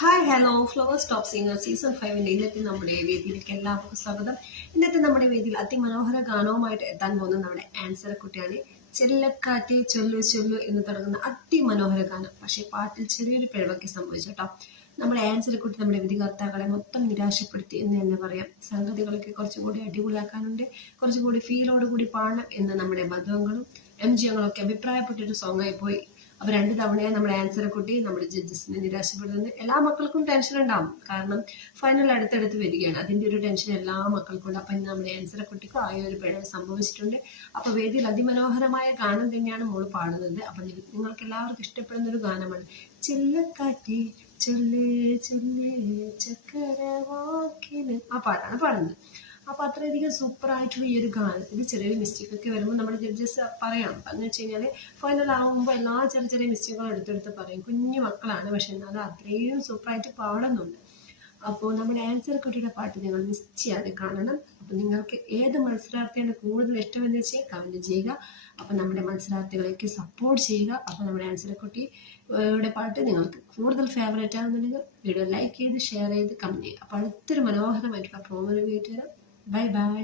Hi hello flowers top singer season 5 ഇന്നത്തെ നമ്മുടെ വേദിയിലേക്ക് എല്ലാവർക്കും സ്വാഗതം. ഇന്നത്തെ നമ്മുടെ വേദിയിൽ അതിമനോഹര ഗാനവുമായിട്ട് എത്താൻ പോകുന്ന നമ്മുടെ ആൻസർ കുട്ടിയാണ്. ചെല്ലക്കാറ്റെ ചൊല്ലു ചൊല്ലു എന്ന് തുടങ്ങുന്ന അതിമനോഹര ഗാനം. പക്ഷേ പാട്ടിൽ ചെറിയൊരു പിഴവൊക്കെ സംഭവിച്ചു കേട്ടോ. നമ്മുടെ ആൻസർ കുട്ടി നമ്മുടെ വിധികർത്താക്കളെ മൊത്തം നിരാശപ്പെടുത്തി എന്ന് തന്നെ പറയാം. സംഗതികളൊക്കെ കുറച്ചും കൂടി അടിപൊളിയാക്കാനുണ്ട്, കുറച്ചും കൂടി ഫീലോട് കൂടി പാടണം എന്ന് നമ്മുടെ മധുവങ്ങളും MG-ങ്ങളൊക്കെ അഭിപ്രായപ്പെട്ടൊരു സോങ് ആയി പോയി. അപ്പൊ 2 തവണയായി നമ്മുടെ ആൻസർ കുട്ടി നമ്മുടെ ജഡ്ജസിനെ നിരാശപ്പെടുന്നത്. എല്ലാ മക്കൾക്കും ടെൻഷൻ ഉണ്ടാവും, കാരണം ഫൈനൽ അടുത്തടുത്ത് വരികയാണ്. അതിന്റെ ഒരു ടെൻഷൻ എല്ലാ മക്കൾക്കും ഉണ്ട്. അപ്പൊ ഇന്ന് നമ്മുടെ ആൻസർ കുട്ടിക്കും ആ ഒരു പിഴവ് സംഭവിച്ചിട്ടുണ്ട്. അപ്പൊ വേദിയിൽ അതിമനോഹരമായ ഗാനം തന്നെയാണ് മോള് പാടുന്നത്. അപ്പൊ നിങ്ങൾക്ക് എല്ലാവർക്കും ഇഷ്ടപ്പെടുന്ന ഒരു ഗാനമാണ് ചെല്ലക്കാറ്റി ചൊല്ലേ ചൊല്ലേ ചക്കരവാക്കിന്. ആ പാട്ടാണ് പാടുന്നത്. അപ്പൊ അത്രയധികം സൂപ്പർ ആയിട്ടുള്ള ഈ ഒരു ഗാനത്തിൽ ചെറിയൊരു മിസ്റ്റേക്ക് ഒക്കെ വരുമ്പോൾ നമ്മുടെ ജഡ്ജസ് പറയാം. എന്ന് വെച്ച് കഴിഞ്ഞാല് ഫൈനൽ ആവുമ്പോൾ എല്ലാ ചെറിയ ചെറിയ മിസ്റ്റേക്കുകളും എടുത്തെടുത്ത് പറയും. കുഞ്ഞു മക്കളാണ്, പക്ഷെ എന്നാലും അത്രയും സൂപ്പറായിട്ട് പാടുന്നുണ്ട്. അപ്പോൾ നമ്മുടെ ആൻസർ കുട്ടിയുടെ പാട്ട് നിങ്ങൾ മിസ് ചെയ്യാതെ കാണണം. അപ്പൊ നിങ്ങൾക്ക് ഏത് മത്സരാർത്ഥിയാണ് കൂടുതൽ ഇഷ്ടമെന്ന് വെച്ചാൽ കമന്റ് ചെയ്യുക. അപ്പൊ നമ്മുടെ മത്സരാർത്ഥികളേക്ക് സപ്പോർട്ട് ചെയ്യുക. അപ്പൊ നമ്മുടെ ആൻസർ കുട്ടിയുടെ പാട്ട് നിങ്ങൾക്ക് കൂടുതൽ ഫേവറേറ്റ് ആകുന്നുണ്ടെങ്കിൽ വീഡിയോ ലൈക്ക് ചെയ്ത് ഷെയർ ചെയ്ത് കമന്റ് ചെയ്യുക. അപ്പൊ അടുത്തൊരു മനോഹരമായിട്ടുള്ള പ്രോഗ്രാം വീട്ടിൽ വരാം. Bye bye.